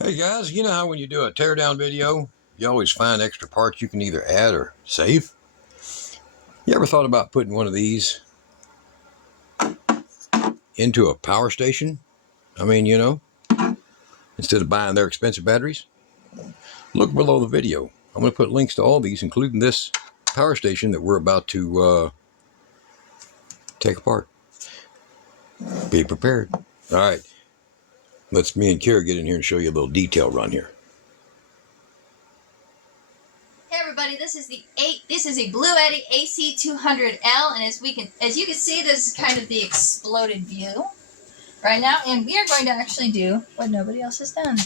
Hey guys, you know how when you do a teardown video, you always find extra parts you can either add or save? You ever thought about putting one of these into a power station? I mean, instead of buying their expensive batteries? Look below the video. I'm going to put links to all these, including this power station that we're about to take apart. Be prepared. All right, let's me and Kira get in here and show you a little detail run here. Hey everybody, this is a Bluetti AC200L, and as you can see, this is kind of the exploded view right now, and we are going to actually do what nobody else has done.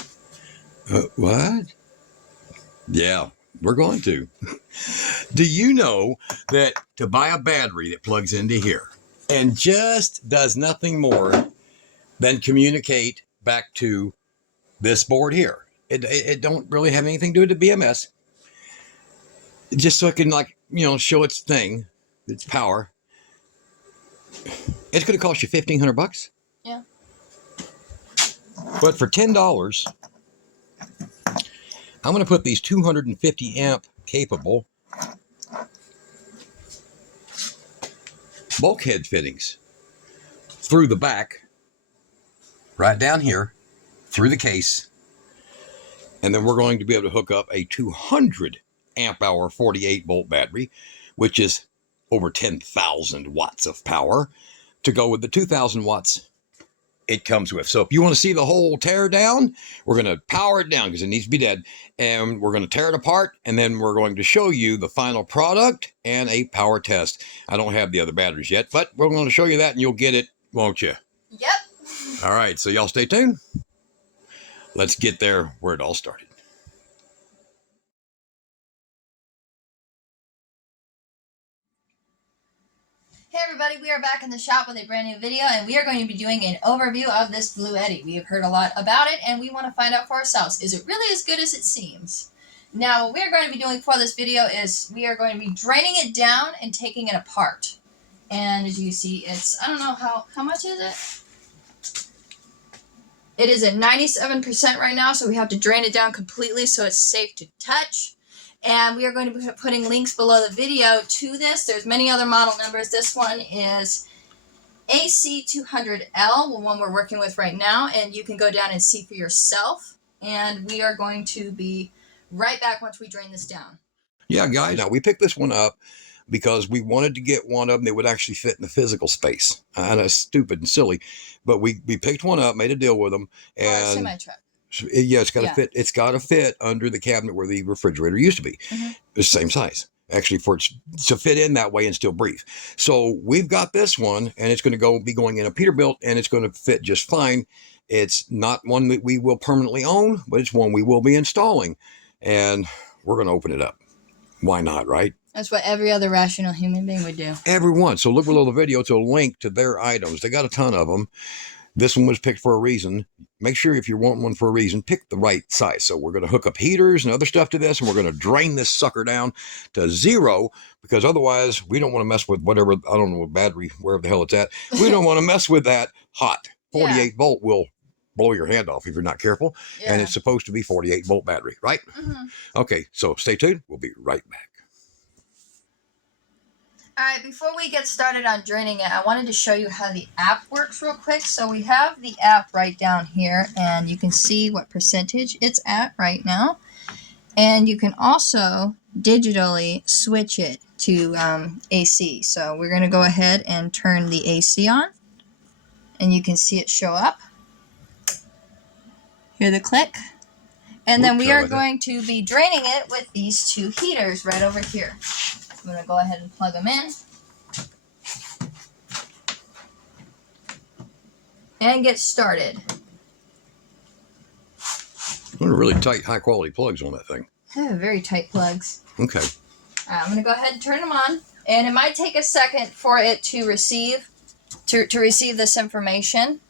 What? Yeah, we're going to. Do you know that to buy a battery that plugs into here and just does nothing more than communicate back to this board here? It don't really have anything to do with the BMS. Just so it can, show its thing, its power. It's going to cost you $1,500. Yeah. But for $10, I'm going to put these 250 amp capable bulkhead fittings through the back, right down here, through the case. And then we're going to be able to hook up a 200 amp hour 48 volt battery, which is over 10,000 watts of power, to go with the 2,000 watts it comes with. So if you want to see the whole tear down, we're going to power it down because it needs to be dead, and we're going to tear it apart, and then we're going to show you the final product and a power test. I don't have the other batteries yet, but we're going to show you that and you'll get it, won't you? Yep. All right, so y'all stay tuned. Let's get there where it all started. Hey everybody, we are back in the shop with a brand new video, and we are going to be doing an overview of this Bluetti. We have heard a lot about it, and we want to find out for ourselves, is it really as good as it seems? Now, what we're going to be doing for this video is we are going to be draining it down and taking it apart. And as you see, it's, I don't know, how much is it? It is at 97% right now, so we have to drain it down completely so it's safe to touch. And we are going to be putting links below the video to this. There's many other model numbers. This one is AC200L, the one we're working with right now, and you can go down and see for yourself. And we are going to be right back once we drain this down. Yeah, guys, now we picked this one up because we wanted to get one of them that would actually fit in the physical space. I know it's stupid and silly, but we picked one up, made a deal with them, and semi-truck. Yeah, it's got to fit. It's got to fit under the cabinet where the refrigerator used to be. Mm-hmm. It's the same size, actually, for it to fit in that way and still breathe. So we've got this one, and it's going to be going in a Peterbilt, and it's going to fit just fine. It's not one that we will permanently own, but it's one we will be installing, and we're going to open it up. Why not, right? That's what every other rational human being would do. Everyone. So look below the video. It's a link to their items. They got a ton of them. This one was picked for a reason. Make sure if you're wanting one for a reason, pick the right size. So we're going to hook up heaters and other stuff to this, and we're going to drain this sucker down to 0, because otherwise we don't want to mess with whatever, I don't know, battery, wherever the hell it's at. We don't want to mess with that hot. 48 volt will blow your hand off if you're not careful. Yeah. And it's supposed to be 48 volt battery, right? Mm-hmm. Okay, so stay tuned. We'll be right back. Alright, before we get started on draining it, I wanted to show you how the app works real quick. So we have the app right down here, and you can see what percentage it's at right now. And you can also digitally switch it to AC. So we're going to go ahead and turn the AC on, and you can see it show up. Hear the click. And then we are going to be draining it with these 2 heaters right over here. I'm going to go ahead and plug them in and get started. They're really tight, high-quality plugs on that thing. Very tight plugs. Okay. I'm going to go ahead and turn them on, and it might take a second for it to receive this information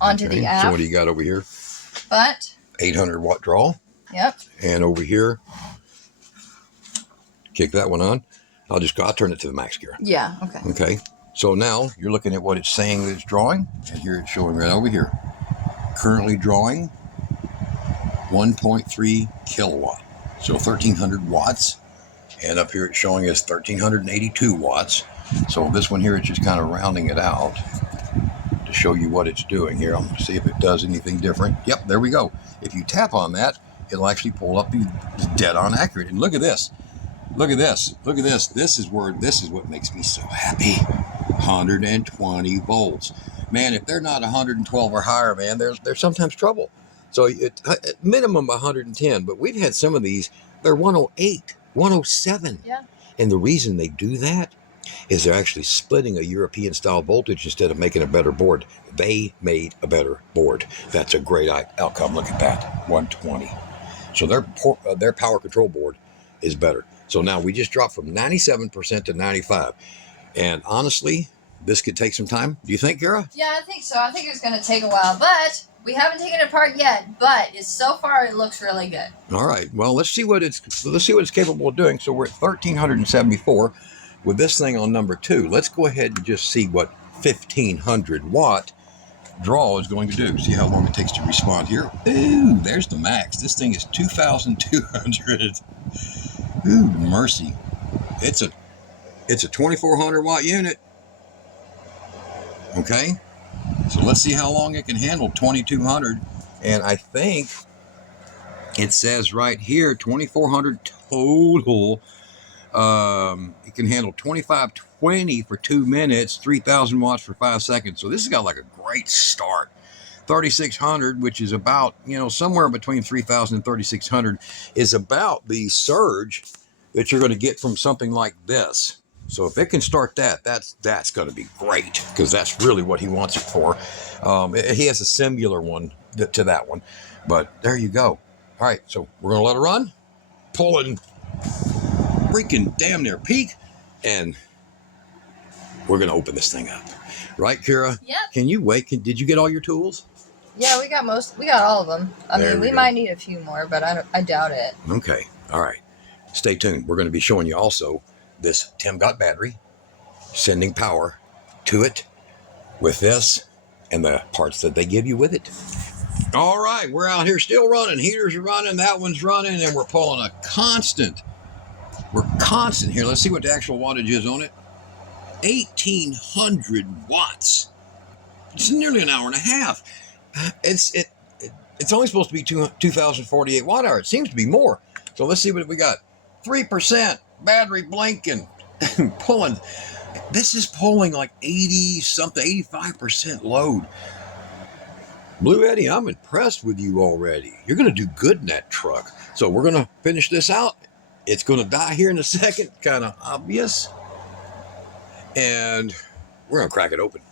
onto the app. So what do you got over here? But 800 watt draw. Yep. And over here, kick that one on. I'll turn it to the max gear. Yeah, okay. Okay. So now you're looking at what it's saying that it's drawing, and here it's showing right over here. Currently drawing 1.3 kilowatt. So 1300 watts. And up here it's showing us 1382 watts. So this one here is just kind of rounding it out to show you what it's doing here. I'm going to see if it does anything different. Yep, there we go. If you tap on that, it'll actually pull up dead on accurate. And look at this. Look at this. Look at this. This is what makes me so happy. 120 volts. Man, if they're not 112 or higher, man, there's sometimes trouble. So at minimum 110, but we've had some of these, they're 108, 107. Yeah. And the reason they do that is they're actually splitting a European style voltage instead of making a better board. They made a better board. That's a great outcome. Look at that, 120. So their power control board is better. So now we just dropped from 97% to 95. And honestly, this could take some time. Do you think, Kara? Yeah, I think so. I think it's going to take a while, but we haven't taken it apart yet. But so far, it looks really good. All right. Well, let's see what it's capable of doing. So we're at 1374 with this thing on number 2. Let's go ahead and just see what 1500 watt draw is going to do. See how long it takes to respond here. Ooh, there's the max. This thing is 2,200. Ooh, mercy. It's a 2400 watt unit. Okay. So let's see how long it can handle 2200. And I think it says right here 2400 total. It can handle 2520 for 2 minutes, 3000 watts for 5 seconds. So this has got like a great start. 3600, which is about, somewhere between 3000 and 3600, is about the surge that you're going to get from something like this. So if it can start that's going to be great, because that's really what he wants it for. He has a similar one to that one, but there you go. All right, so we're going to let it run, pulling freaking damn near peak, and we're going to open this thing up. Right, Kira? Yep. Can you wait? Did you get all your tools? Yeah, we got all of them. I mean, we might need a few more, but I doubt it. Okay. All right. Stay tuned. We're going to be showing you also this 10-watt battery, sending power to it with this and the parts that they give you with it. All right. We're out here still running. Heaters are running. That one's running. And we're pulling a constant. We're constant here. Let's see what the actual wattage is on it. 1,800 watts. It's nearly an hour and a half. It's only supposed to be 2,048 watt hours. It seems to be more. So let's see what we got. 3% battery blinking, pulling. This is pulling like 80 something, 85% load. Bluetti, I'm impressed with you already. You're going to do good in that truck. So we're going to finish this out. It's going to die here in a second, kind of obvious. And we're going to crack it open.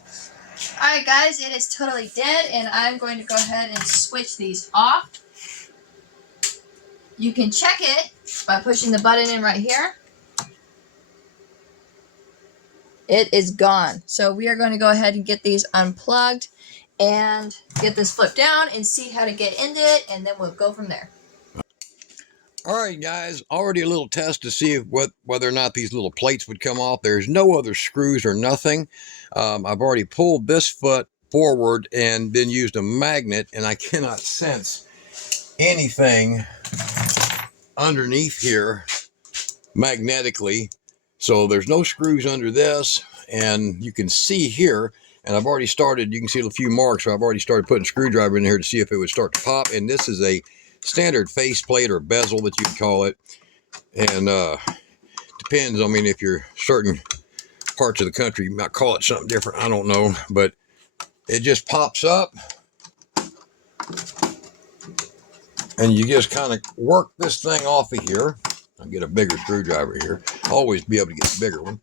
All right, guys, it is totally dead, and I'm going to go ahead and switch these off. You can check it by pushing the button in right here. It is gone. So we are going to go ahead and get these unplugged and get this flipped down and see how to get into it, and then we'll go from there. All right, guys, already a little test to see whether or not these little plates would come off. There's no other screws or nothing. I've already pulled this foot forward and then used a magnet, and I cannot sense anything underneath here magnetically. So there's no screws under this, and you can see here, and I've already started, you can see a few marks, so I've already started putting a screwdriver in here to see if it would start to pop. And this is a standard faceplate or bezel that you can call it, and depends. I mean, if you're certain parts of the country, you might call it something different. I don't know, but it just pops up, and you just kind of work this thing off of here. I'll get a bigger screwdriver here. Always be able to get a bigger one.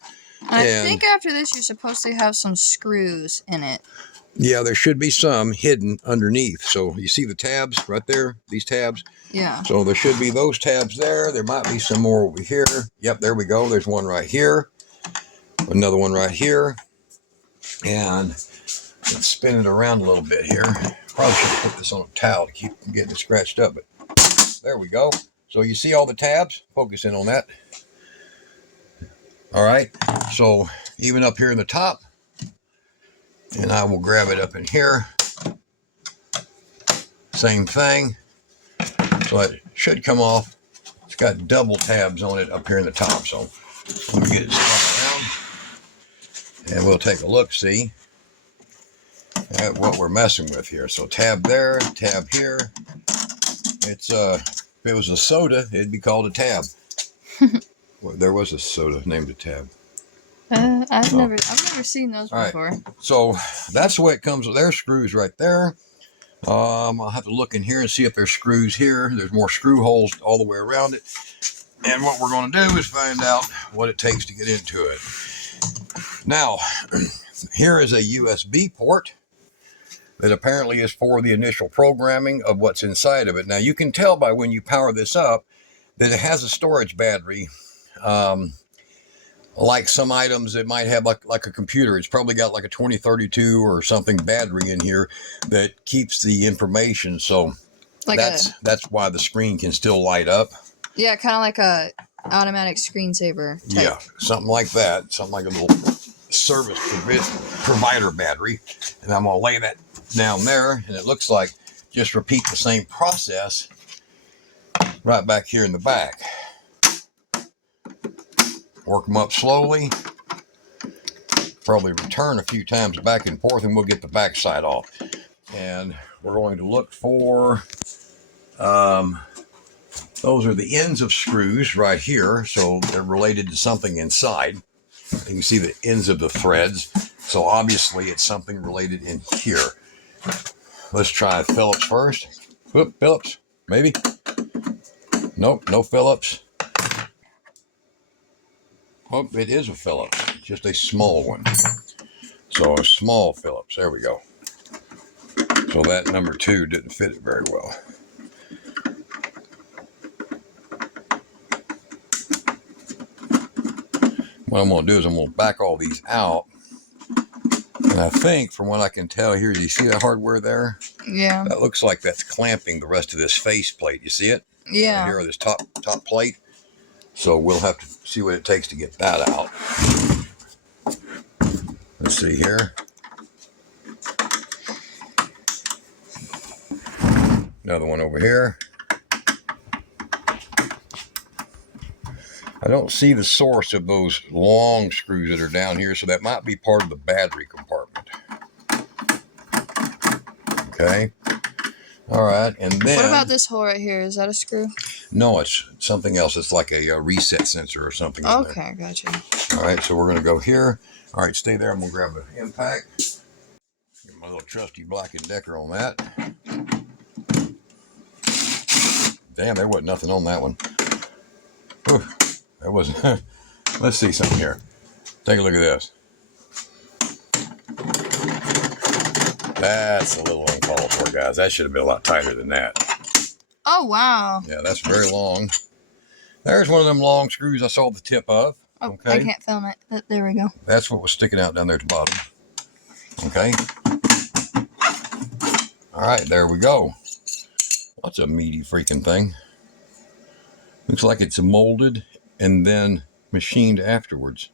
I think after this, you're supposed to have some screws in it. Yeah, there should be some hidden underneath. So you see the tabs right there, these tabs? Yeah. So there should be those tabs there. There might be some more over here. Yep, there we go. There's one right here. Another one right here. And let's spin it around a little bit here. Probably should have put this on a towel to keep from getting it scratched up, but there we go. So you see all the tabs? Focus in on that. All right. So even up here in the top, and I will grab it up in here. Same thing. but it should come off. It's got double tabs on it up here in the top, so let me get it spun around and we'll take a look, see at what we're messing with here. So tab there, tab here. It's if it was a soda, it'd be called a tab. Well, there was a soda named a tab. I've never seen those before. Right. So that's the way it comes with their screws right there. I'll have to look in here and see if there's screws here. There's more screw holes all the way around it. And what we're going to do is find out what it takes to get into it. Now, here is a USB port that apparently is for the initial programming of what's inside of it. Now, you can tell by when you power this up that it has a storage battery. Like some items it might have like a computer. It's probably got like a 2032 or something battery in here that keeps the information. So like that's why the screen can still light up. Yeah, kind of like a automatic screensaver type. Yeah, something like that. Something like a little service provider battery. And I'm going to lay that down there, and it looks like just repeat the same process right back here in the back. Work them up slowly. Probably return a few times back and forth, and we'll get the back side off. And we're going to look for, those are the ends of screws right here. So they're related to something inside. You can see the ends of the threads. So obviously it's something related in here. Let's try Phillips first. Whoop, Phillips, maybe. Nope, no Phillips. Oh, it is a Phillips, just a small one. So a small Phillips, there we go. So that number 2 didn't fit it very well. What I'm going to do is I'm going to back all these out. And I think from what I can tell here, do you see that hardware there? Yeah. That looks like that's clamping the rest of this face plate. You see it? Yeah. Right here, this top plate. So we'll have to see what it takes to get that out. Let's see here. Another one over here. I don't see the source of those long screws that are down here, so that might be part of the battery compartment. Okay. All right, and then... What about this hole right here? Is that a screw? No, it's something else. It's like a reset sensor or something. Okay, gotcha. All right, so we're going to go here. All right, stay there. I'm going to grab the impact. Get my little trusty Black & Decker on that. Damn, there wasn't nothing on that one. Whew, that wasn't... Let's see something here. Take a look at this. That's a little uncalled for, guys. That should have been a lot tighter than that. Oh, wow. Yeah, that's very long. There's one of them long screws I saw the tip of. Oh, okay. I can't film it. There we go. That's what was sticking out down there at the bottom. Okay. All right, there we go. That's a meaty freaking thing. Looks like it's molded and then machined afterwards.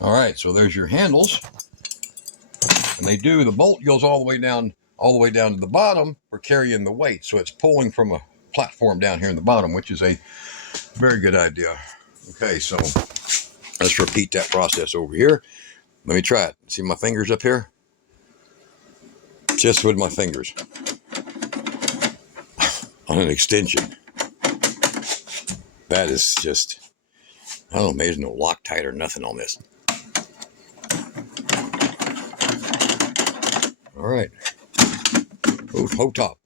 All right, so there's your handles. And they do, the bolt goes all the way down to the bottom for carrying the weight. So it's pulling from a platform down here in the bottom, which is a very good idea. Okay, so let's repeat that process over here. Let me try it. See my fingers up here? Just with my fingers. On an extension. That is just, I don't know, maybe there's no Loctite or nothing on this. All right. Hold top.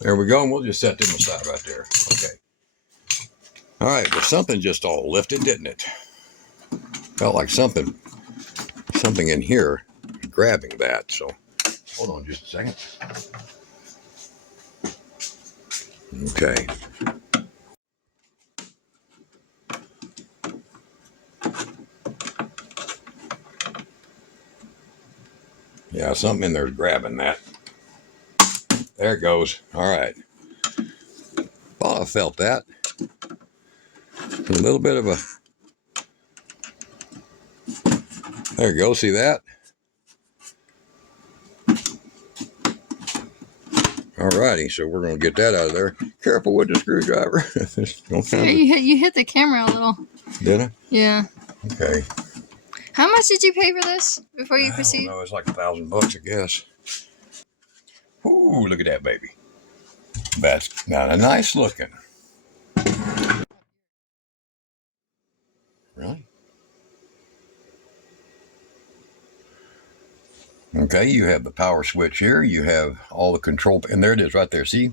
There we go, and we'll just set them aside right there. Okay. All right, but something just all lifted, didn't it? Felt like something in here grabbing that. So hold on just a second. Okay. Yeah, something in there is grabbing that. There it goes. All right. Thought I felt that. A little bit of a... There you go. See that? Alrighty, so we're going to get that out of there. Careful with the screwdriver. You hit the camera a little. Did I? Yeah. Okay. How much did you pay for this before you proceed? No, it's like $1,000, I guess. Ooh, look at that baby. That's not a nice looking. Really? Okay, you have the power switch here. You have all the control, and there it is right there. See?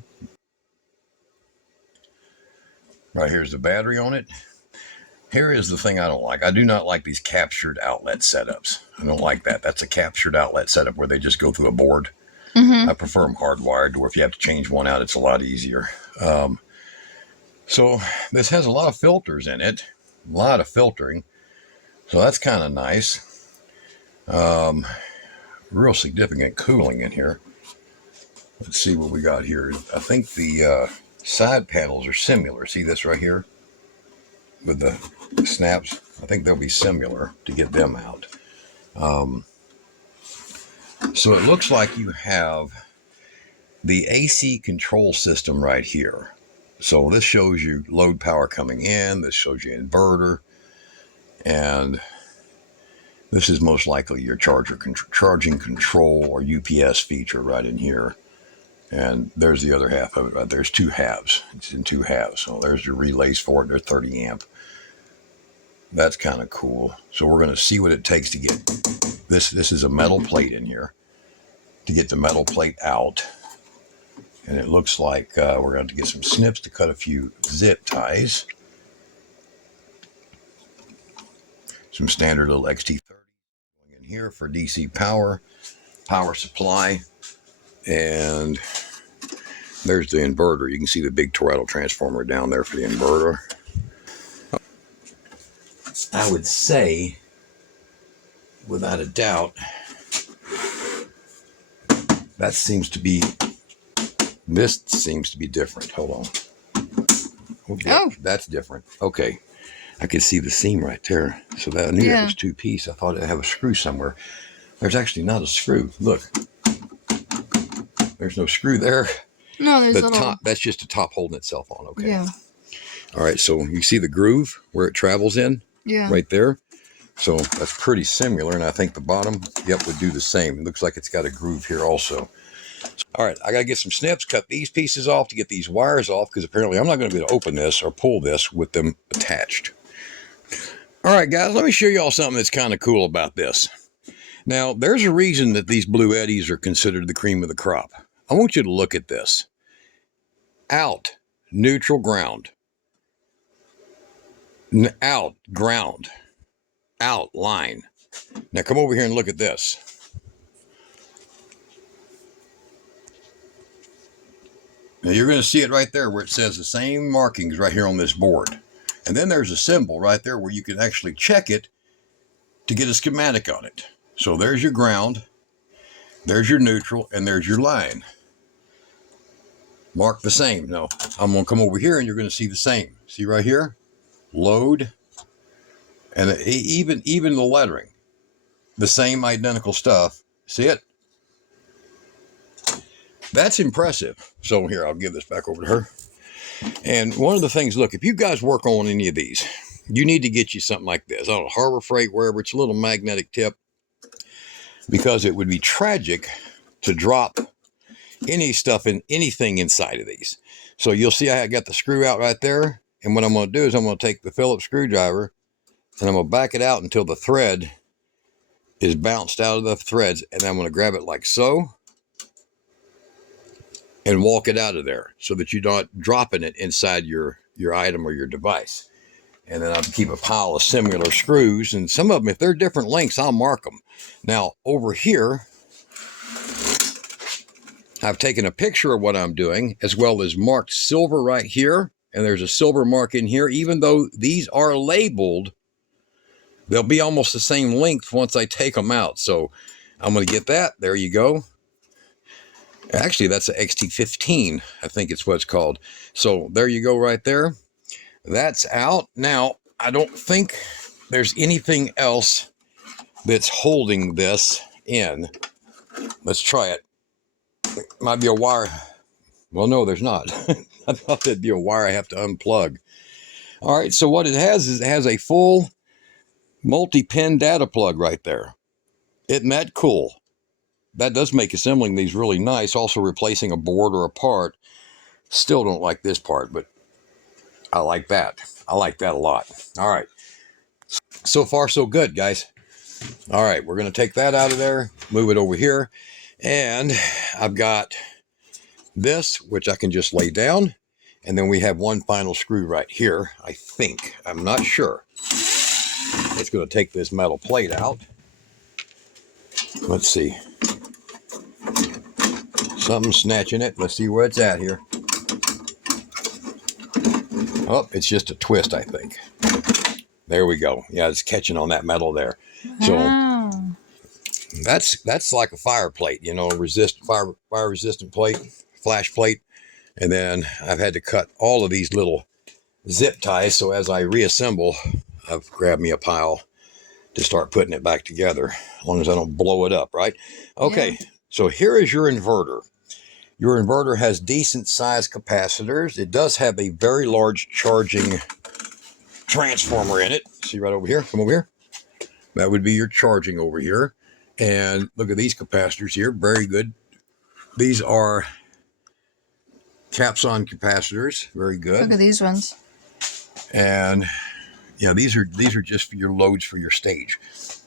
Right here's the battery on it. Here is the thing I don't like. I do not like these captured outlet setups. I don't like that. That's a captured outlet setup where they just go through a board. I prefer them hardwired, where if you have to change one out, it's a lot easier. So this has a lot of filters in it, a lot of filtering. So that's kind of nice. Real significant cooling in here. Let's see what we got here. I think the side panels are similar. See this right here with the snaps? I think they'll be similar to get them out. So it looks like you have the AC control system right here. So this shows you load power coming in. This shows you inverter. And this is most likely your charging control or UPS feature right in here. And there's the other half of it. Right? There's two halves. It's in two halves. So there's your relays for it. They're 30 amp. That's kind of cool. So we're going to see what it takes to get this. This is a metal plate in here to get the metal plate out. And it looks like we're going to get some snips to cut a few zip ties. Some standard little XT30 going in here for DC power supply. And there's the inverter. You can see the big toroidal transformer down there for the inverter. I would say, without a doubt, this seems to be different. Hold on. Oh, that's different. Okay. I could see the seam right there. So that I knew that was two-piece. I thought it'd have a screw somewhere. There's actually not a screw. Look. There's no screw there. No, there's a top. That's just the top holding itself on. Okay. Yeah. All right. So you see the groove where it travels in? Yeah. Right there. So that's pretty similar. And I think the bottom, would do the same. It looks like it's got a groove here also. All right. I got to get some snips, cut these pieces off to get these wires off, because apparently I'm not going to be able to open this or pull this with them attached. All right, guys, let me show you all something that's kind of cool about this. Now, there's a reason that these Bluettis are considered the cream of the crop. I want you to look at this. Out, neutral ground. Out, ground. Out, line. Now come over here and look at this. Now you're going to see it right there where it says the same markings right here on this board. And then there's a symbol right there where you can actually check it to get a schematic on it. So there's your ground, there's your neutral, and there's your line. Mark the same. No, I'm going to come over here and you're going to see the same. See right here? Load. And even the lettering. The same identical stuff. See it? That's impressive. So here, I'll give this back over to her. And one of the things, look, if you guys work on any of these, you need to get you something like this. I don't know, Harbor Freight, wherever, it's a little magnetic tip. Because it would be tragic to drop anything inside of these. So you'll see I got the screw out right there. And what I'm going to do is I'm going to take the Phillips screwdriver and I'm going to back it out until the thread is bounced out of the threads. And I'm going to grab it like so and walk it out of there so that you're not dropping it inside your item or your device. And then I'll keep a pile of similar screws, and some of them, if they're different lengths, I'll mark them. Now over here, I've taken a picture of what I'm doing, as well as marked silver right here. And there's a silver mark in here. Even though these are labeled, they'll be almost the same length once I take them out. So I'm going to get that. There you go. Actually, that's an XT15, I think it's what it's called. So there you go right there. That's out. Now, I don't think there's anything else that's holding this in. Let's try it. Might be a wire Well, no, there's not. I thought that'd be a wire I have to unplug. All right, so what it has is it has a full multi-pin data plug right there. Isn't that cool? That does make assembling these really nice. Also replacing a board or a part. Still don't like this part, but I like that. I like that a lot. All right. So far, so good, guys. All right, we're going to take that out of there, move it over here. And I've got this, which I can just lay down. And then we have one final screw right here, I think. I'm not sure. It's going to take this metal plate out. Let's see. Something's snatching it. Let's see where it's at here. Oh, it's just a twist, I think. There we go. Yeah, it's catching on that metal there. So that's like a fire plate, you know, fire resistant plate, flash plate. And then I've had to cut all of these little zip ties. So as I reassemble, I've grabbed me a pile to start putting it back together, as long as I don't blow it up, right? Okay, yeah. So here is your inverter. Your inverter has decent sized capacitors. It does have a very large charging transformer in it. See right over here? Come over here. That would be your charging over here. And look at these capacitors here. Very good. These are Capson capacitors. Very good. Look at these ones. And yeah, these are just for your loads for your stage.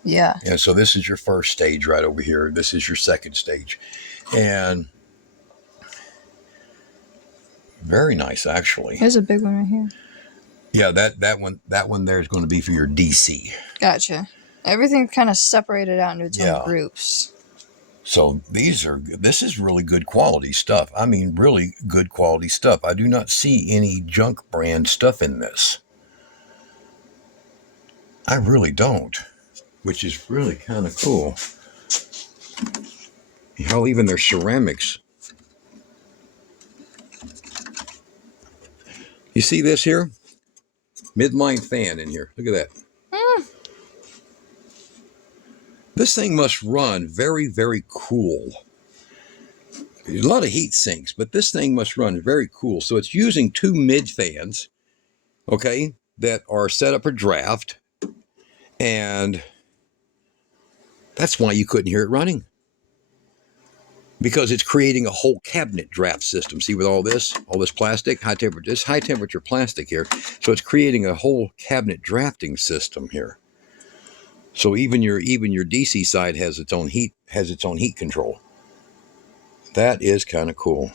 Yeah. And so this is your first stage right over here. This is your second stage. And very nice, actually. There's a big one right here. Yeah, that one there is going to be for your DC. Gotcha. Everything's kind of separated out into its own groups. So this is really good quality stuff. I mean, really good quality stuff. I do not see any junk brand stuff in this. I really don't, which is really kind of cool. Hell, even their ceramics. You see this here? Midline fan in here. Look at that. This thing must run very, very cool. A lot of heat sinks, but this thing must run very cool. So it's using two mid fans, okay, that are set up for draft. And that's why you couldn't hear it running. Because it's creating a whole cabinet draft system. See, with all this plastic, high temperature plastic here. So it's creating a whole cabinet drafting system here. So even your DC side has its own heat control. That is kind of cool.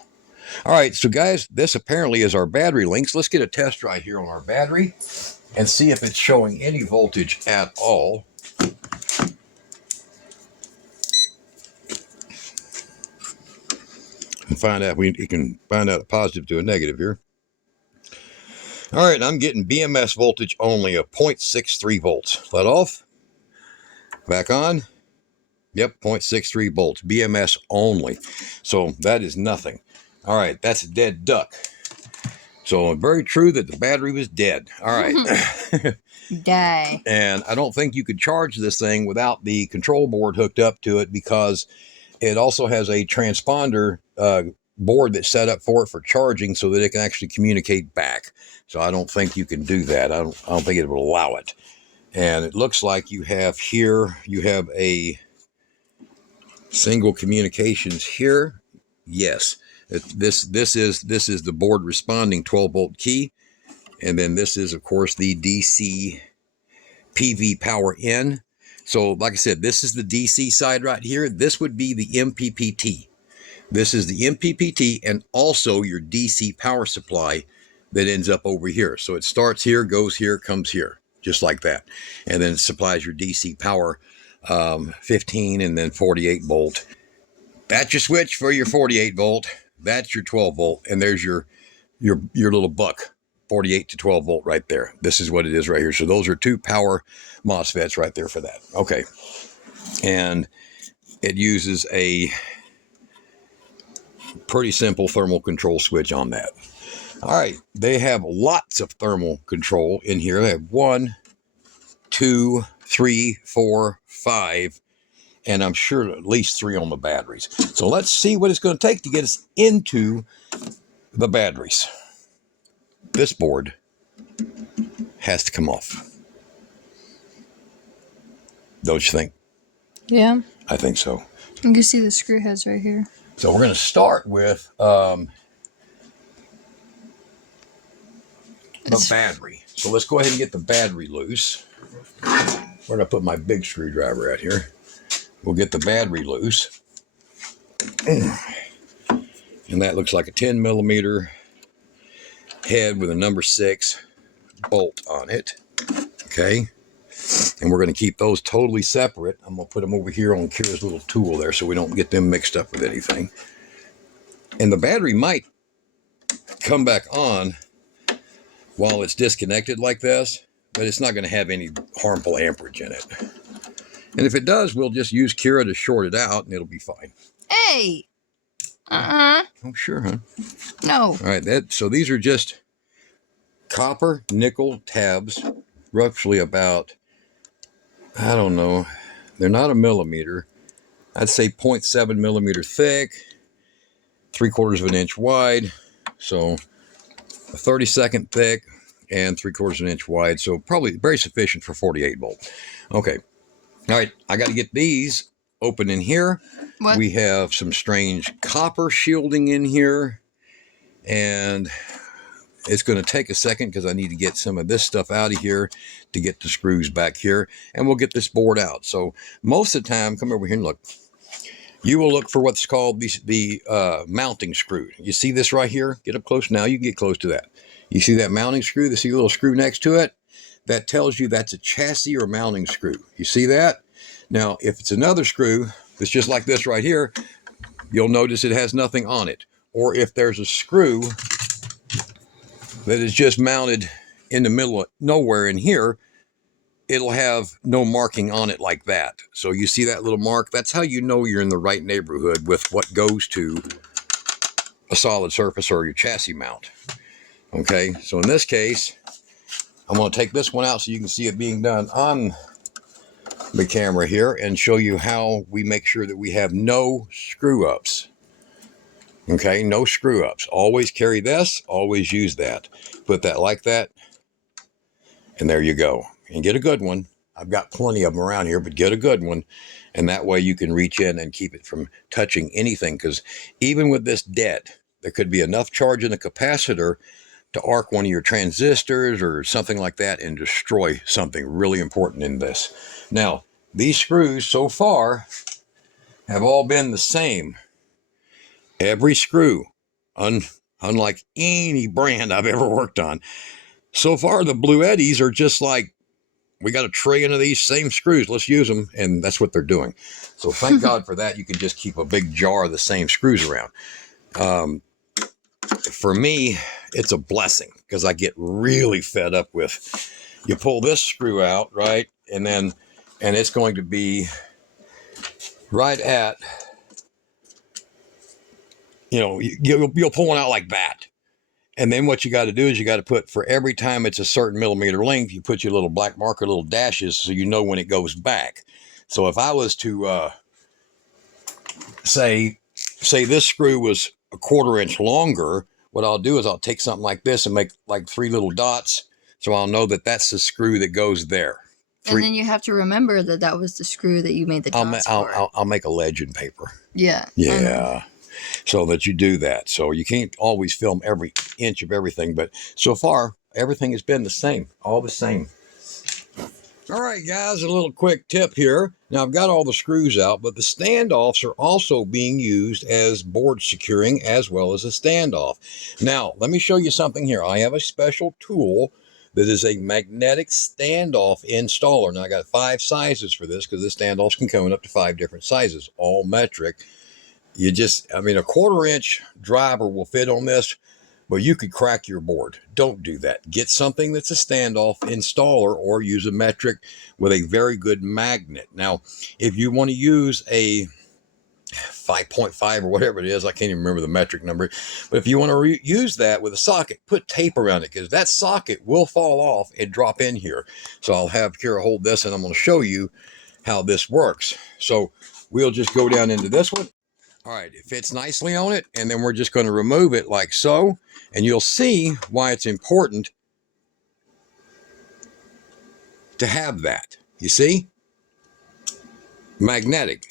All right, so guys, this apparently is our battery links. Let's get a test right here on our battery and see if it's showing any voltage at all. And find out we can find out a positive to a negative here. All right, I'm getting BMS voltage only of 0.63 volts. Let off. Back on. Yep, 0.63 volts. BMS only. So that is nothing. All right, that's a dead duck. So very true that the battery was dead. All right. Die. And I don't think you could charge this thing without the control board hooked up to it, because it also has a transponder board that's set up for it for charging so that it can actually communicate back. So I don't think you can do that. I don't think it will allow it. And it looks like you have here, you have a single communications here. Yes. This is the board responding 12-volt key. And then this is, of course, the DC PV power in. So like I said, this is the DC side right here. This would be the MPPT. This is the MPPT and also your DC power supply that ends up over here. So it starts here, goes here, comes here, just like that. And then it supplies your DC power 15 and then 48 volt. That's your switch for your 48 volt. That's your 12 volt. And there's your little buck, 48 to 12 volt right there. This is what it is right here. So those are two power MOSFETs right there for that. Okay. And it uses a pretty simple thermal control switch on that. All right. They have lots of thermal control in here. They have 1, 2, 3, 4, 5, and I'm sure at least 3 on the batteries. So let's see what it's going to take to get us into the batteries. This board has to come off. Don't you think? Yeah. I think so. You can see the screw heads right here. So we're going to start with the battery. So let's go ahead and get the battery loose. Where did I put my big screwdriver out here? We'll get the battery loose. And that looks like a 10 millimeter head with a number 6 bolt on it. Okay. And we're going to keep those totally separate. I'm going to put them over here on Kira's little tool there so we don't get them mixed up with anything. And the battery might come back on while it's disconnected like this, but it's not going to have any harmful amperage in it. And if it does, we'll just use Kira to short it out and it'll be fine. Hey! Oh, sure, huh? No. All right, so these are just copper nickel tabs, roughly about, I don't know, they're not a millimeter. I'd say 0.7 millimeter thick, 3/4 of an inch wide, so a 32nd thick and 3/4 of an inch wide, so probably very sufficient for 48 volt. Okay, all right, I got to get these open in here. What? We have some strange copper shielding in here, and it's going to take a second because I need to get some of this stuff out of here to get the screws back here, and we'll get this board out. So most of the time, come over here and look. You will look for what's called the mounting screw. You see this right here? Get up close now. You can get close to that. You see that mounting screw? You see a little screw next to it? That tells you that's a chassis or mounting screw. You see that? Now, if it's another screw, it's just like this right here, you'll notice it has nothing on it. Or if there's a screw that is just mounted in the middle of nowhere in here, it'll have no marking on it like that. So you see that little mark? That's how you know you're in the right neighborhood with what goes to a solid surface or your chassis mount. Okay, so in this case, I'm going to take this one out so you can see it being done on the camera here and show you how we make sure that we have no screw ups. Okay, no screw ups. Always carry this, always use that. Put that like that, and there you go. And get a good one. I've got plenty of them around here, but get a good one. And that way you can reach in and keep it from touching anything, because even with this dead, there could be enough charge in the capacitor to arc one of your transistors or something like that and destroy something really important in this. Now, these screws so far have all been the same. Every screw, unlike any brand I've ever worked on. So far, the Bluettis are just like, we got a trillion of these same screws. Let's use them. And that's what they're doing. So thank God for that. You can just keep a big jar of the same screws around. For me, it's a blessing because I get really fed up with, you pull this screw out, right? And it's going to be right at, you'll pull one out like that. And then what you got to do is you got to put, for every time it's a certain millimeter length, you put your little black marker, little dashes, so you know when it goes back. So if I was to say this screw was a 1/4 inch longer, what I'll do is I'll take something like this and make like 3 little dots, so I'll know that that's the screw that goes there. And then you have to remember that that was the screw that you made the dots for. I'll make a legend paper. Yeah. Yeah. So that you do that. So you can't always film every inch of everything, but so far everything has been the same, all the same. All right, guys, a little quick tip here. Now I've got all the screws out, but the standoffs are also being used as board securing as well as a standoff. Now, let me show you something here. I have a special tool that is a magnetic standoff installer. Now I got 5 sizes for this because the standoffs can come in up to 5 different sizes, all metric. A 1/4 inch driver will fit on this, but you could crack your board. Don't do that. Get something that's a standoff installer or use a metric with a very good magnet. Now, if you want to use a 5.5 or whatever it is, I can't even remember the metric number, but if you want to use that with a socket, put tape around it because that socket will fall off and drop in here. So I'll have Kira hold this and I'm going to show you how this works. So we'll just go down into this one. All right, it fits nicely on it, and then we're just going to remove it like so, and you'll see why it's important to have that. You see? Magnetic.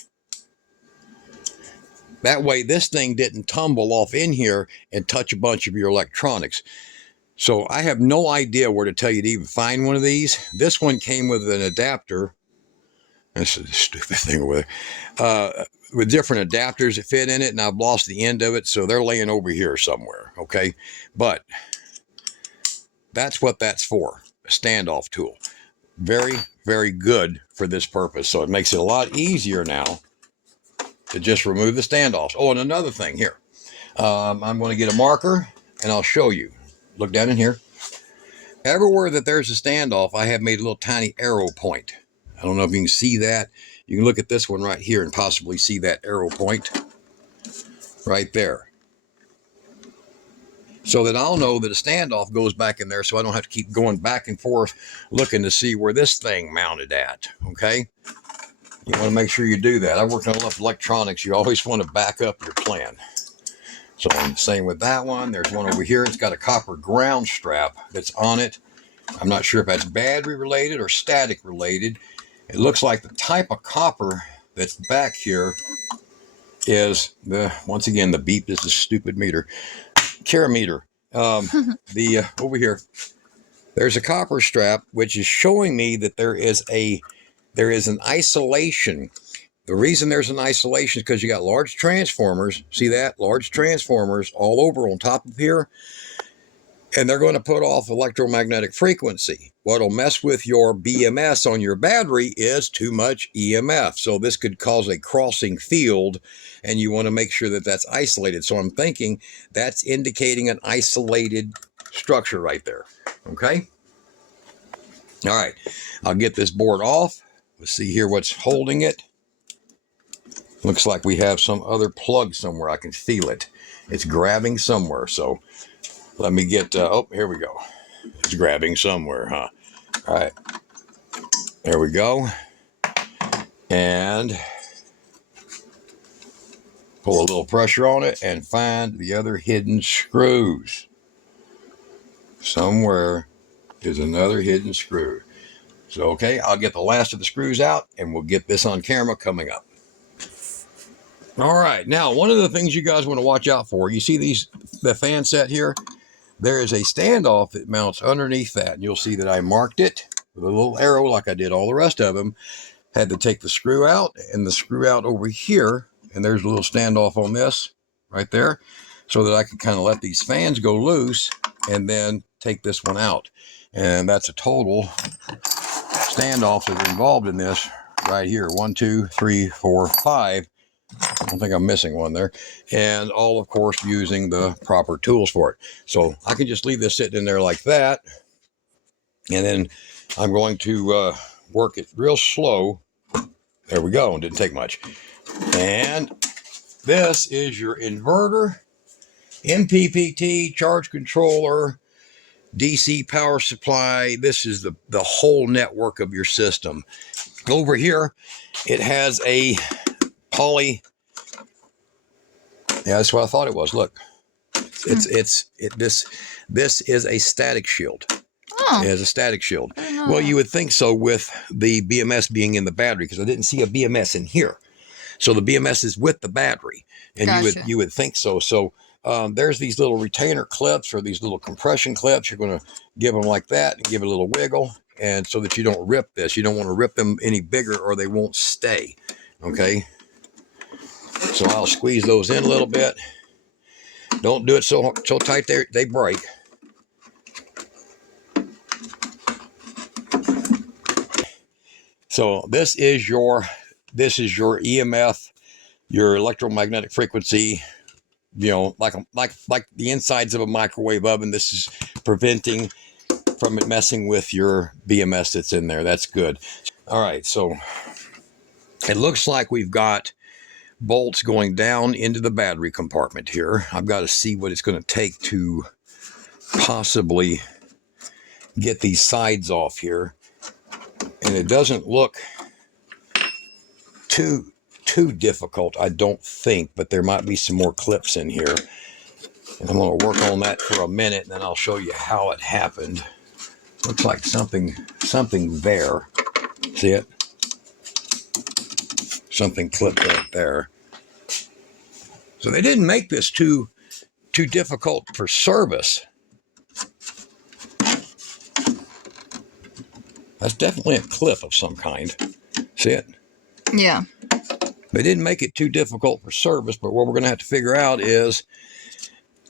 That way this thing didn't tumble off in here and touch a bunch of your electronics. So I have no idea where to tell you to even find one of these. This one came with an adapter. This is a stupid thing over there. With different adapters that fit in it, and I've lost the end of it, so they're laying over here somewhere, okay? But that's what that's for, a standoff tool. Very, very good for this purpose. So it makes it a lot easier now to just remove the standoffs. Oh, and another thing here. I'm going to get a marker, and I'll show you. Look down in here. Everywhere that there's a standoff, I have made a little tiny arrow point. I don't know if you can see that. You can look at this one right here and possibly see that arrow point right there. So that I'll know that a standoff goes back in there, so I don't have to keep going back and forth looking to see where this thing mounted at, okay? You want to make sure you do that. I work on enough electronics. You always want to back up your plan. So same with that one. There's one over here. It's got a copper ground strap that's on it. I'm not sure if that's battery related or static related. It looks like the type of copper that's back here is once again, the beep is a stupid meter. Carameter. Over here, there's a copper strap, which is showing me that there is an isolation. The reason there's an isolation is because you got large transformers. See that? Large transformers all over on top of here. And they're going to put off electromagnetic frequency. What'll mess with your BMS on your battery is too much EMF. So this could cause a crossing field, and you want to make sure that that's isolated. So I'm thinking that's indicating an isolated structure right there. Okay? All right. I'll get this board off. Let's see here what's holding it. Looks like we have some other plug somewhere. I can feel it. It's grabbing somewhere. So let me get, oh, here we go. It's grabbing somewhere, huh? All right. There we go. And pull a little pressure on it and find the other hidden screws. Somewhere is another hidden screw. So, okay, I'll get the last of the screws out and we'll get this on camera coming up. All right. Now, one of the things you guys want to watch out for, you see the fan set here? There is a standoff that mounts underneath that. And you'll see that I marked it with a little arrow like I did all the rest of them. Had to take the screw out and the screw out over here. And there's a little standoff on this right there so that I can kind of let these fans go loose and then take this one out. And that's a total standoff that's involved in this right here. 1, 2, 3, 4, 5. I don't think I'm missing one there. And all, of course, using the proper tools for it. So I can just leave this sitting in there like that. And then I'm going to work it real slow. There we go. Didn't take much. And this is your inverter, MPPT, charge controller, DC power supply. This is the whole network of your system. Over here, it has a poly. Yeah, that's what I thought it was. Look, this is a static shield. Oh. It has a static shield. Well, you would think so with the BMS being in the battery, because I didn't see a BMS in here. So the BMS is with the battery, and gotcha. you would think so. So there's these little retainer clips or these little compression clips. You're going to give them like that and give it a little wiggle, and so that you don't rip this. You don't want to rip them any bigger or they won't stay. Okay. So I'll squeeze those in a little bit. Don't do it so tight they break. So this is your EMF, your electromagnetic frequency, you know, like the insides of a microwave oven. This is preventing from it messing with your BMS that's in there. That's good. All right, so it looks like we've got bolts going down into the battery compartment here. I've got to see what it's going to take to possibly get these sides off here. And it doesn't look too too difficult, I don't think, but there might be some more clips in here. And I'm going to work on that for a minute, and then I'll show you how it happened. Looks like something there. See it? Something clipped right there. So they didn't make this too difficult for service. That's definitely a clip of some kind. See it? Yeah. They didn't make it too difficult for service, but what we're going to have to figure out is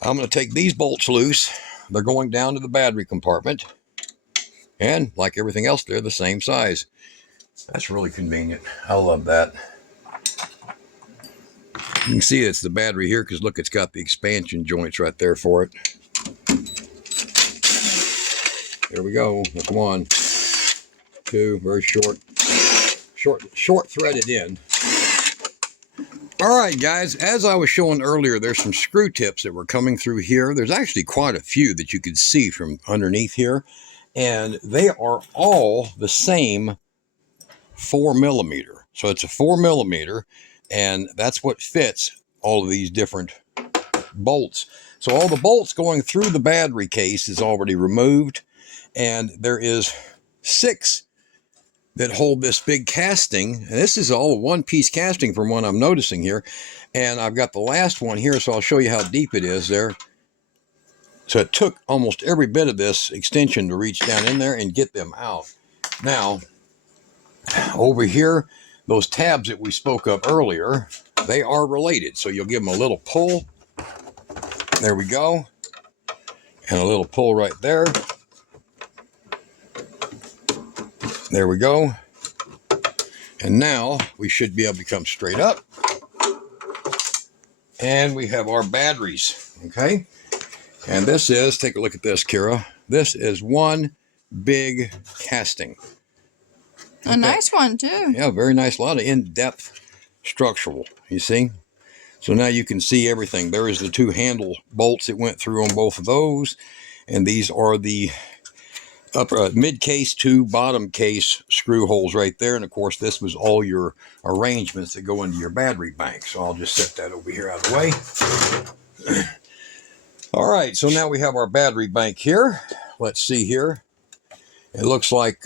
I'm going to take these bolts loose. They're going down to the battery compartment. And like everything else, they're the same size. That's really convenient. I love that. You can see it's the battery here because look, it's got the expansion joints right there for it. There we go. That's one, two, very short threaded end. All right, guys, as I was showing earlier, there's some screw tips that were coming through here. There's actually quite a few that you could see from underneath here, and they are all the same 4mm. So it's a 4mm, and that's what fits all of these different bolts. So all the bolts going through the battery case is already removed, and there is 6 that hold this big casting. And this is all a one-piece casting from what I'm noticing here. And I've got the last one here, so I'll show you how deep it is there. So it took almost every bit of this extension to reach down in there and get them out. Now, over here, those tabs that we spoke of earlier, they are related. So you'll give them a little pull. There we go. And a little pull right there. There we go. And now we should be able to come straight up. And we have our batteries, okay? And this is, take a look at this, Kira. This is one big casting. A nice one, too. Yeah, very nice. A lot of in-depth structural, you see? So now you can see everything. There is the 2 handle bolts that went through on both of those. And these are the upper mid case to bottom case screw holes right there. And of course, this was all your arrangements that go into your battery bank. So I'll just set that over here out of the way. All right, so now we have our battery bank here. Let's see here. It looks like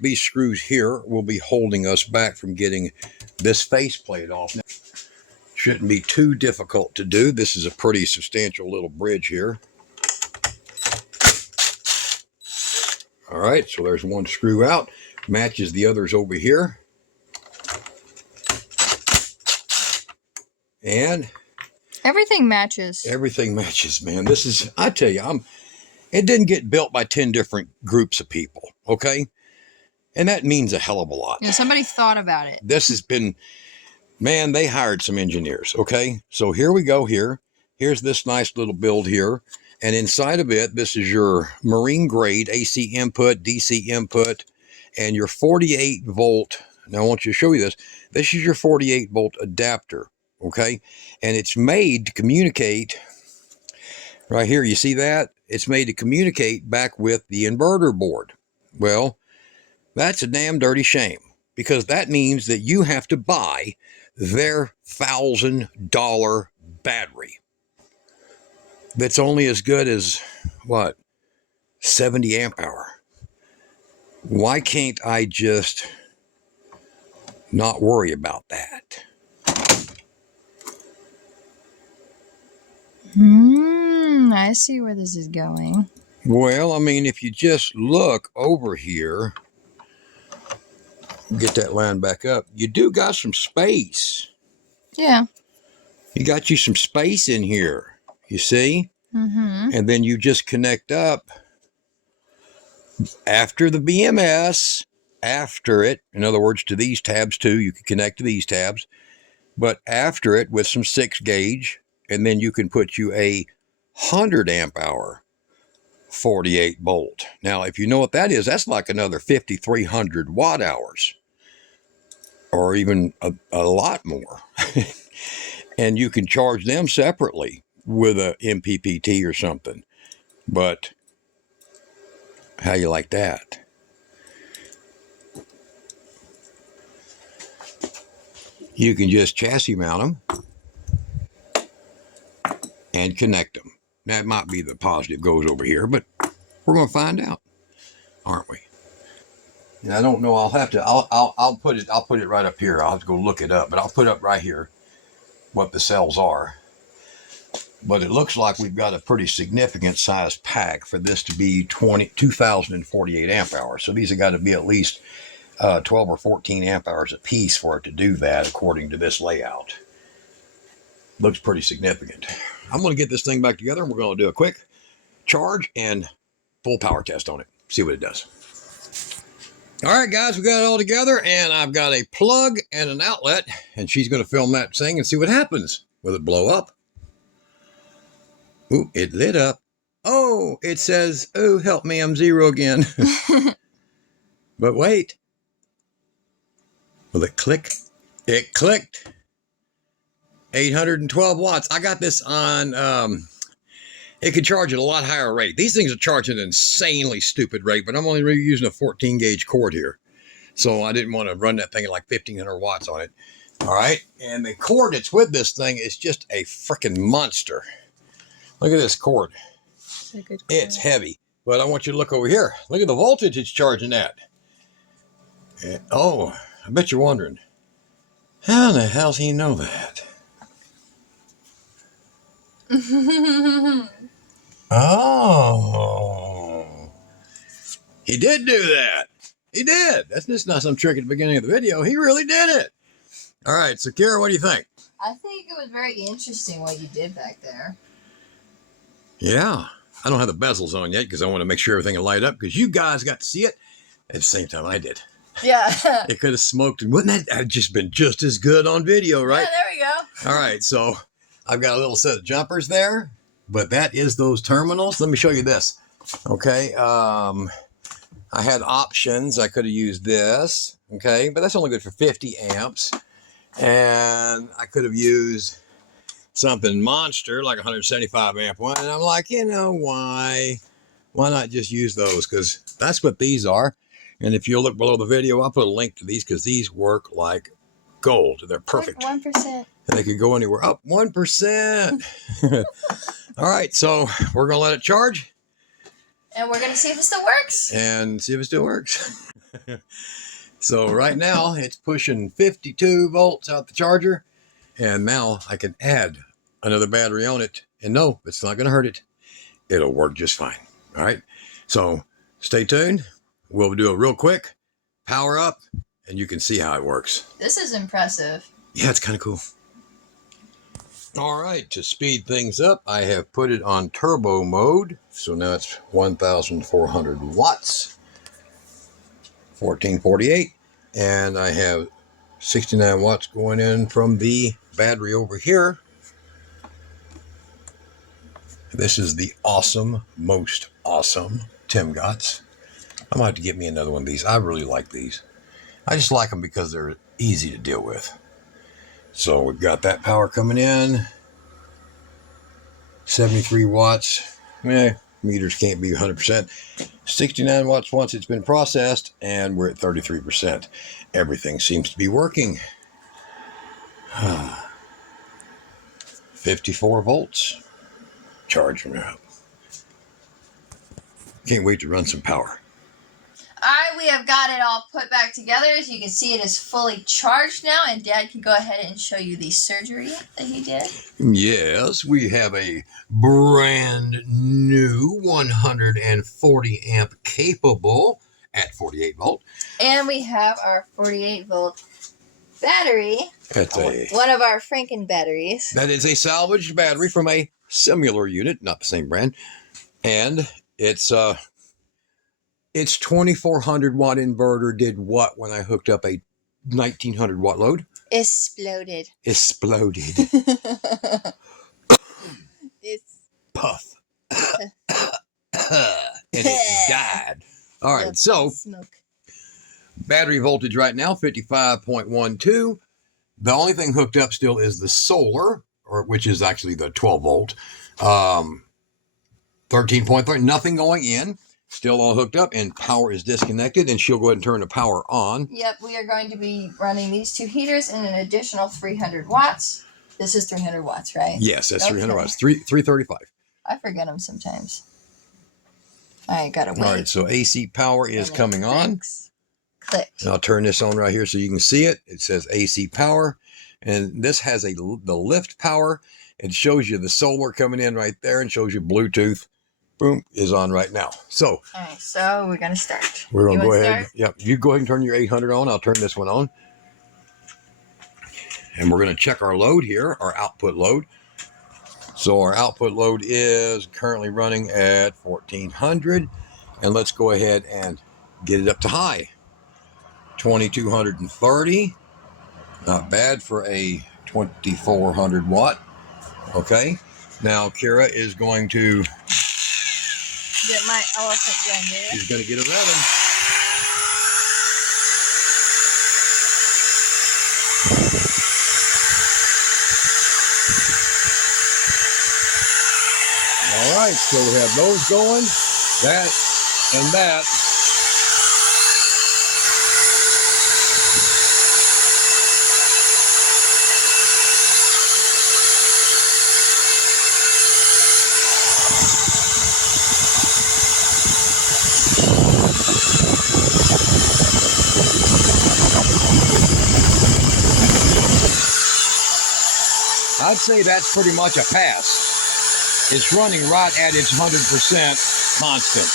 these screws here will be holding us back from getting this faceplate off. Now, shouldn't be too difficult to do. This is a pretty substantial little bridge here. All right, so there's one screw out, matches the others over here. And everything matches. Everything matches, man. This is, I tell you, it didn't get built by 10 different groups of people, okay? And that means a hell of a lot. Yeah, somebody thought about it. This has been, man, they hired some engineers, okay? So here we go here. Here's this nice little build here. And inside of it, this is your marine grade AC input, DC input, and your 48 volt. Now I want you to show you this. This is your 48 volt adapter, okay? And it's made to communicate, right here, you see that? It's made to communicate back with the inverter board. Well, that's a damn dirty shame, because that means that you have to buy their $1,000 battery. That's only as good as, what, 70 amp hour. Why can't I just not worry about that? I see where this is going. Well, I mean, if you just look over here, get that line back up, you do got some space. Yeah. You got you some space in here. You see? Mm-hmm. And then you just connect up after the BMS, after it, in other words, to these tabs too. You can connect to these tabs, but after it with some 6 gauge, and then you can put you a 100 amp hour 48 volt. Now, if you know what that is, that's like another 5,300 watt hours, or even a lot more. And you can charge them separately with a MPPT or something. But how you like that? You can just chassis mount them and connect them. That might be the positive goes over here, but we're going to find out, aren't we? And I don't know. I'll have to. I'll put it right up here. I'll have to go look it up, but I'll put up right here what the cells are. But it looks like we've got a pretty significant size pack for this to be 2,048 amp hours. So these have got to be at least 12 or 14 amp hours a piece for it to do that, according to this layout. Looks pretty significant. I'm going to get this thing back together, and we're going to do a quick charge and full power test on it. See what it does. All right, guys, we got it all together, and I've got a plug and an outlet, and she's going to film that thing and see what happens. Will it blow up? Ooh, it lit up. Oh, it says, oh, help me, I'm zero again. But wait. Will it click? It clicked. 812 watts. I got this on, it could charge at a lot higher rate. These things are charging an insanely stupid rate, but I'm only really using a 14 gauge cord here. So I didn't want to run that thing at like 1,500 watts on it. All right. And the cord that's with this thing is just a freaking monster. Look at this cord. It's a good cord. It's heavy, but I want you to look over here. Look at the voltage it's charging at. Oh, I bet you're wondering, how in the hell does he know that? Oh, he did do that. He did. That's just not some trick at the beginning of the video. He really did it. All right, so Kara, what do you think? I think it was very interesting what you did back there. Yeah, I don't have the bezels on yet because I want to make sure everything will light up because you guys got to see it at the same time I did. Yeah. It could have smoked, and wouldn't that have just been just as good on video, right? Yeah, there we go. All right, so I've got a little set of jumpers there, but that is those terminals. Let me show you this. Okay, I had options. I could have used this, okay, but that's only good for 50 amps. And I could have used something monster like 175 amp one, and I'm like, you know, why not just use those, because that's what these are. And if you look below the video, I'll put a link to these because these work like gold. They're perfect. 1%. And they could go anywhere. Up 1%. All right, so we're gonna let it charge And we're gonna see if it still works. and see if it still works. So right now it's pushing 52 volts out the charger. And now I can add another battery on it. And no, it's not going to hurt it. It'll work just fine. All right. So stay tuned. We'll do a real quick power up and you can see how it works. This is impressive. Yeah, it's kind of cool. All right. To speed things up, I have put it on turbo mode. So now it's 1,400 watts, 1448. And I have 69 watts going in from the battery over here. This is the awesome, most awesome Tim Gotts. I might have to get me another one of these. I really like these. I just like them because they're easy to deal with. So we've got that power coming in. 73 watts. Meters can't be 100%. 69 watts once it's been processed, and we're at 33%. Everything seems to be working. 54 volts. Charging up. Can't wait to run some power. Alright, we have got it all put back together. As you can see, it is fully charged now, and Dad can go ahead and show you the surgery that he did. Yes, we have a brand new 140 amp capable at 48 volt. And we have our 48 volt battery. That's One of our Franken batteries. that is a salvaged battery from a similar unit, not the same brand. And it's 2400 watt inverter did what when I hooked up a 1900 watt load? Exploded. Exploded. It's Puff. And it died. All right, so smoke. battery voltage right now, 55.12. The only thing hooked up still is the solar, which is actually the 12 volt. 13.3, nothing going in. still all hooked up, and power is disconnected, and she'll go ahead and turn the power on. Yep, we are going to be running these two heaters and an additional 300 watts. This is 300 watts, right? Yes, that's 300 watts. 335. I forget them sometimes. I gotta wait. All right, so AC power is coming on. Clicked. And I'll turn this on right here so you can see it. It says AC power, and this has the lift power. It shows you the solar coming in right there and shows you Bluetooth. Boom, is on right now. So, all right, so we're gonna start. We're gonna go ahead. Yep, you go ahead and turn your 800 on. I'll turn this one on, and we're gonna check our load here, our output load. So our output load is currently running at 1400, and let's go ahead and get it up to high. 2230, not bad for a 2400 watt. Okay, now Kira is going to get my elephant gun here. She's going to get a revving. All right, so we have those going, that and that. I'd say that's pretty much a pass. It's running right at its 100% constant.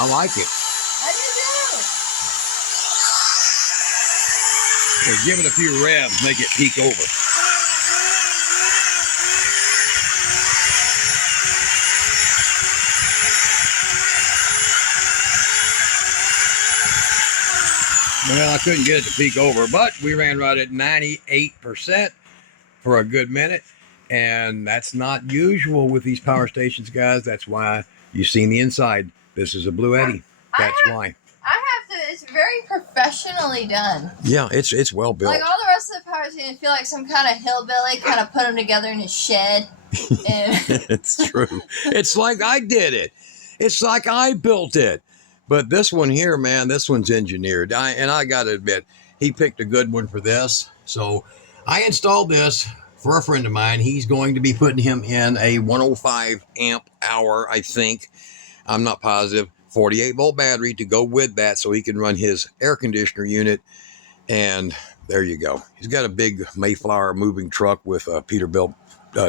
I like it. I do too. We'll give it a few revs, make it peak over. Well, I couldn't get it to peak over, but we ran right at 98% for a good minute. And that's not usual with these power stations, guys. That's why you've seen the inside. This is a Bluetti. That's why. I have to, it's very professionally done. Yeah, it's well built. Like all the rest of the power stations feel like some kind of hillbilly kind of put them together in his shed. And it's true. It's like I did it. It's like I built it. But this one here, man, this one's engineered. I got to admit, he picked a good one for this. So I installed this for a friend of mine. He's going to be putting him in a 105 amp hour, I think. I'm not positive. 48 volt battery to go with that so he can run his air conditioner unit. And there you go. He's got a big Mayflower moving truck with a Peterbilt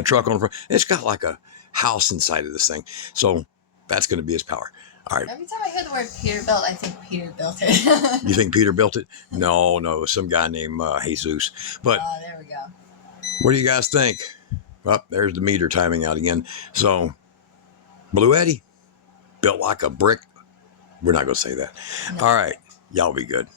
truck on the front. It's got like a house inside of this thing. So that's going to be his power. All right. Every time I hear the word Peterbilt, I think Peter built it. You think Peter built it? No, some guy named Jesus. But there we go. What do you guys think? Well, there's the meter timing out again. So, Bluetti, built like a brick. We're not going to say that. No. All right. Y'all be good.